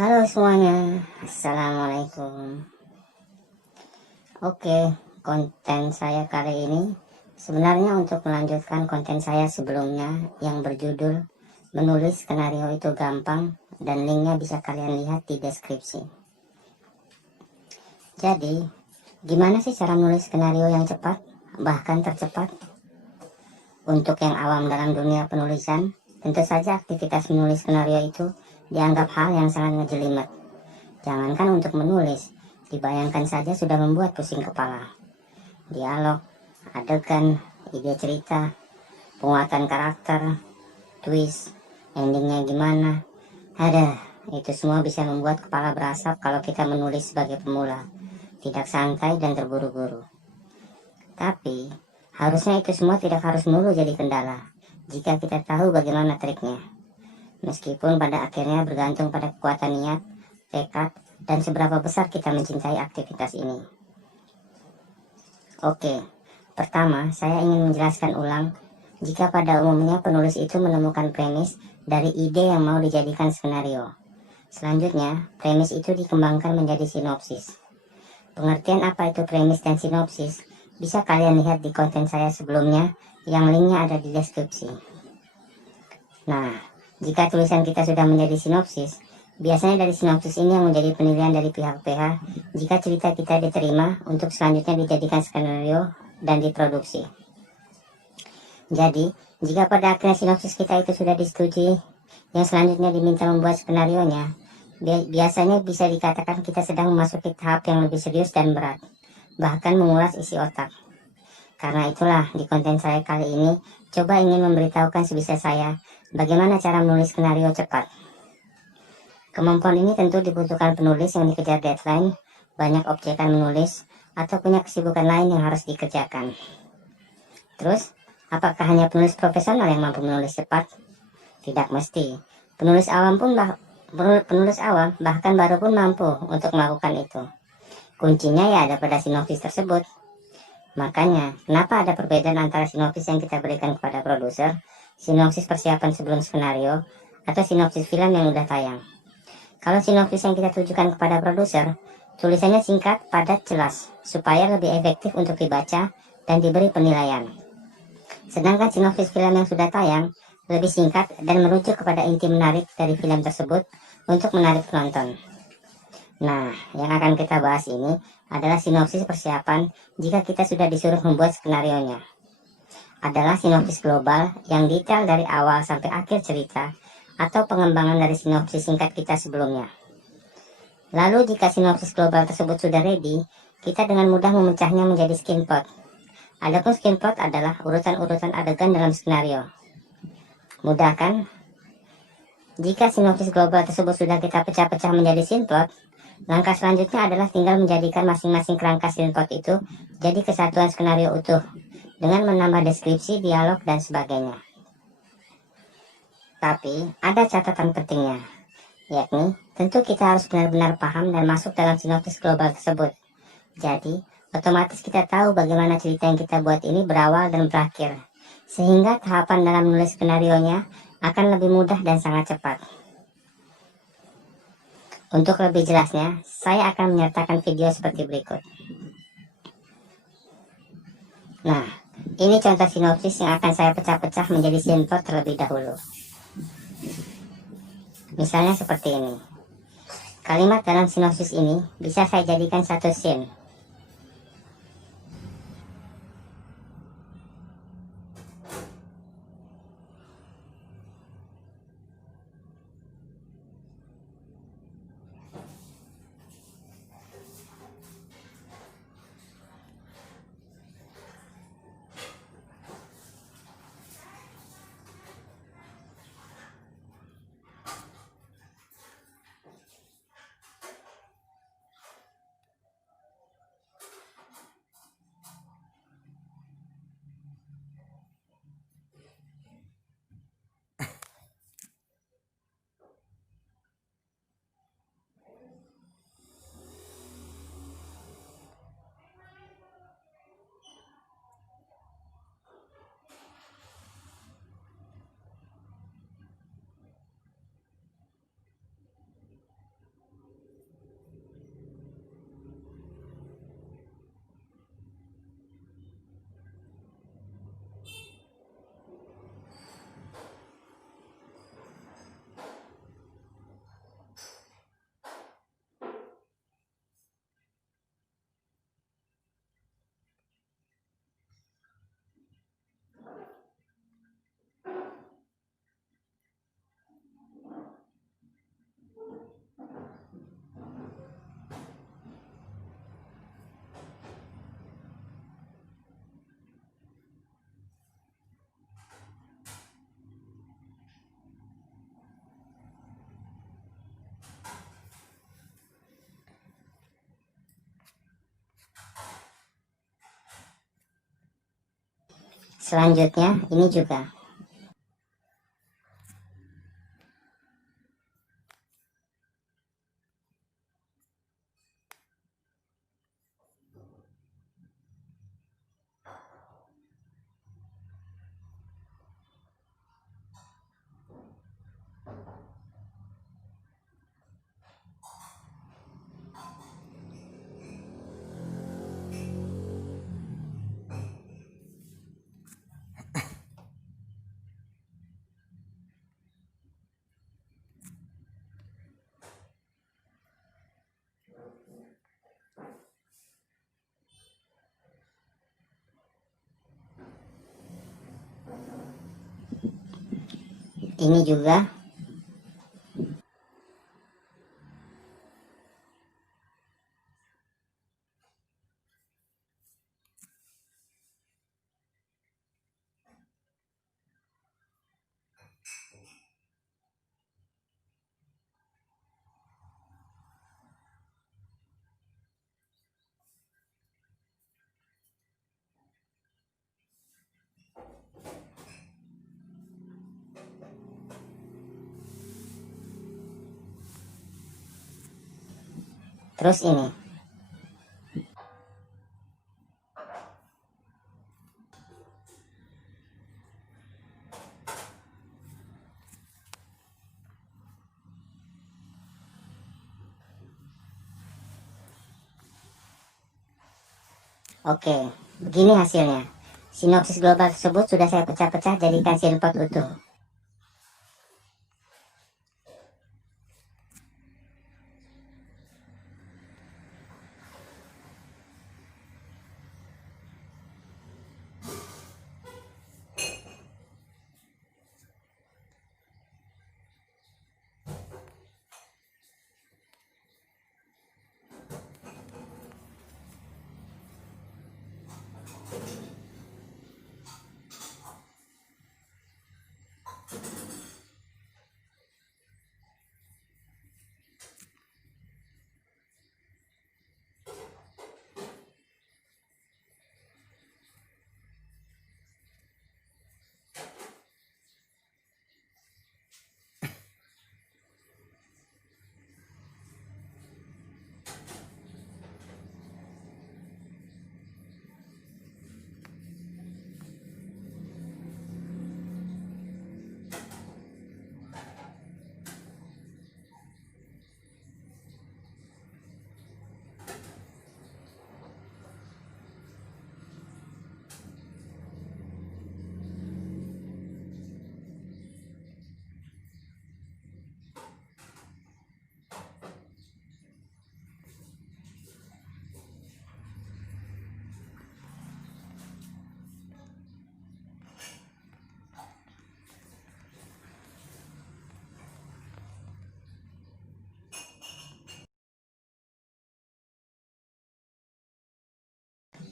Halo semuanya, Assalamualaikum. Oke, konten saya kali ini sebenarnya untuk melanjutkan konten saya sebelumnya yang berjudul menulis skenario itu gampang, dan linknya bisa kalian lihat di deskripsi. Jadi, gimana sih cara menulis skenario yang cepat, bahkan tercepat? Untuk yang awam dalam dunia penulisan, tentu saja aktivitas menulis skenario itu dianggap hal yang sangat ngejelimet. Jangankan untuk menulis, dibayangkan saja sudah membuat pusing kepala. Dialog, adegan, ide cerita, penguatan karakter, twist, endingnya gimana. Itu semua bisa membuat kepala berasap kalau kita menulis sebagai pemula, tidak santai dan terburu-buru. Tapi, harusnya itu semua tidak harus melulu jadi kendala, jika kita tahu bagaimana triknya. Meskipun pada akhirnya bergantung pada kekuatan niat, tekad, dan seberapa besar kita mencintai aktivitas ini. Oke, pertama saya ingin menjelaskan ulang, jika pada umumnya penulis itu menemukan premis dari ide yang mau dijadikan skenario. Selanjutnya, premis itu dikembangkan menjadi sinopsis. Pengertian apa itu premis dan sinopsis bisa kalian lihat di konten saya sebelumnya yang linknya ada di deskripsi. Nah, jika tulisan kita sudah menjadi sinopsis, biasanya dari sinopsis ini yang menjadi penilaian dari pihak PH jika cerita kita diterima untuk selanjutnya dijadikan skenario dan diproduksi. Jadi, jika pada akhirnya sinopsis kita itu sudah disetujui, yang selanjutnya diminta membuat skenarionya, biasanya bisa dikatakan kita sedang memasuki tahap yang lebih serius dan berat, bahkan mengulas isi otak. Karena itulah di konten saya kali ini coba ingin memberitahukan sebisa saya bagaimana cara menulis skenario cepat. Kemampuan ini tentu dibutuhkan penulis yang dikejar deadline, banyak objekan menulis, atau punya kesibukan lain yang harus dikerjakan. Terus, apakah hanya penulis profesional yang mampu menulis cepat? Tidak mesti. Penulis awam bahkan baru pun mampu untuk melakukan itu. Kuncinya ya ada pada sinopsis tersebut. Makanya, kenapa ada perbedaan antara sinopsis yang kita berikan kepada produser, sinopsis persiapan sebelum skenario, atau sinopsis film yang udah tayang? Kalau sinopsis yang kita tujukan kepada produser, tulisannya singkat, padat, jelas, supaya lebih efektif untuk dibaca dan diberi penilaian. Sedangkan sinopsis film yang sudah tayang, lebih singkat dan merujuk kepada inti menarik dari film tersebut untuk menarik penonton. Nah, yang akan kita bahas ini adalah sinopsis persiapan jika kita sudah disuruh membuat skenarionya. Adalah sinopsis global yang detail dari awal sampai akhir cerita, atau pengembangan dari sinopsis singkat kita sebelumnya. Lalu jika sinopsis global tersebut sudah ready, kita dengan mudah memecahnya menjadi screenplot. Adapun screenplot adalah urutan-urutan adegan dalam skenario. Mudah kan? Jika sinopsis global tersebut sudah kita pecah-pecah menjadi screenplot, langkah selanjutnya adalah tinggal menjadikan masing-masing kerangka screenplot itu jadi kesatuan skenario utuh, dengan menambah deskripsi, dialog, dan sebagainya. Tapi, ada catatan pentingnya, yakni tentu kita harus benar-benar paham dan masuk dalam sinopsis global tersebut. Jadi, otomatis kita tahu bagaimana cerita yang kita buat ini berawal dan berakhir, sehingga tahapan dalam menulis skenarionya akan lebih mudah dan sangat cepat. Untuk lebih jelasnya, saya akan menyertakan video seperti berikut. Nah, ini contoh sinopsis yang akan saya pecah-pecah menjadi scene plot terlebih dahulu. Misalnya seperti ini. Kalimat dalam sinopsis ini bisa saya jadikan satu scene. Selanjutnya ini juga. Ini juga. Terus ini. Oke, begini hasilnya. Sinopsis global tersebut sudah saya pecah-pecah jadikan screenshot utuh.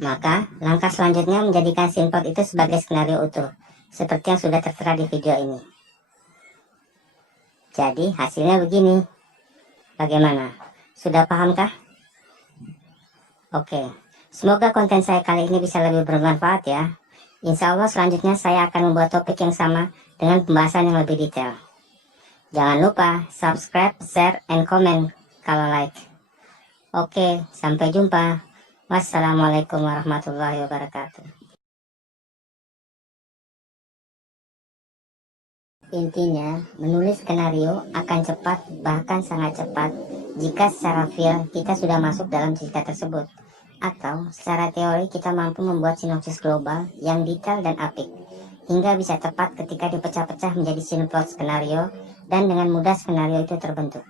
Maka, langkah selanjutnya menjadikan screenshot itu sebagai skenario utuh, seperti yang sudah tertera di video ini. Jadi, hasilnya begini. Bagaimana? Sudah pahamkah? Oke, semoga konten saya kali ini bisa lebih bermanfaat ya. Insya Allah selanjutnya saya akan membuat topik yang sama dengan pembahasan yang lebih detail. Jangan lupa subscribe, share, and comment kalau like. Oke, sampai jumpa. Wassalamualaikum warahmatullahi wabarakatuh. Intinya, menulis skenario akan cepat, bahkan sangat cepat, jika secara feel kita sudah masuk dalam cerita tersebut. Atau, secara teori kita mampu membuat sinopsis global yang detail dan apik, hingga bisa tepat ketika dipecah-pecah menjadi scene plot skenario, dan dengan mudah skenario itu terbentuk.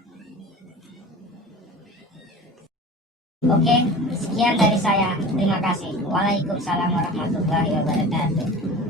Oke, sekian dari saya. Terima kasih. Waalaikumsalam warahmatullahi wabarakatuh.